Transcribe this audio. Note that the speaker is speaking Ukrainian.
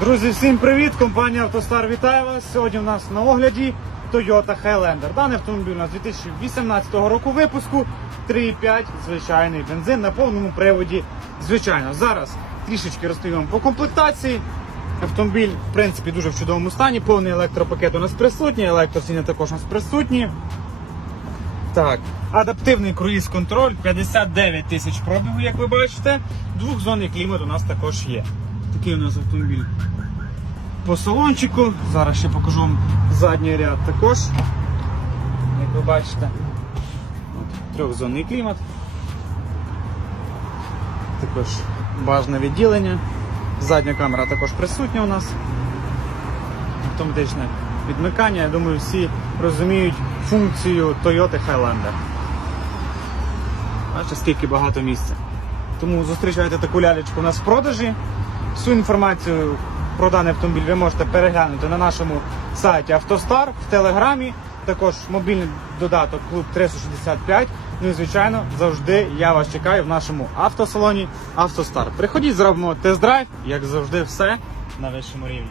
Друзі, всім привіт! Компанія Автостар вітає вас. Сьогодні у нас на огляді Toyota Highlander. Даний автомобіль у нас 2018 року випуску. 3,5 звичайний бензин на повному приводі. Звичайно, зараз трішечки розповім по комплектації. Автомобіль, в принципі, дуже в чудовому стані. Повний електропакет у нас присутній, електросіни також у нас присутні. Так, адаптивний круїз-контроль, 59 тисяч пробігу, як ви бачите. Двохзонний клімат у нас також є. Такий у нас автомобіль по салончику. Зараз ще покажу вам задній ряд також. Як ви бачите, трьохзонний клімат. Також бажане відділення. Задня камера також присутня у нас. Автоматичне відмикання. Я думаю, всі розуміють функцію Toyota Highlander. Бачите, скільки багато місця. Тому зустрічайте таку лялечку у нас в продажі. Всю інформацію про даний автомобіль ви можете переглянути на нашому сайті Автостар в Телеграмі. Також мобільний додаток Клуб 365. Ну і звичайно, завжди я вас чекаю в нашому автосалоні Автостар. Приходіть, зробимо тест-драйв, як завжди, все на вищому рівні.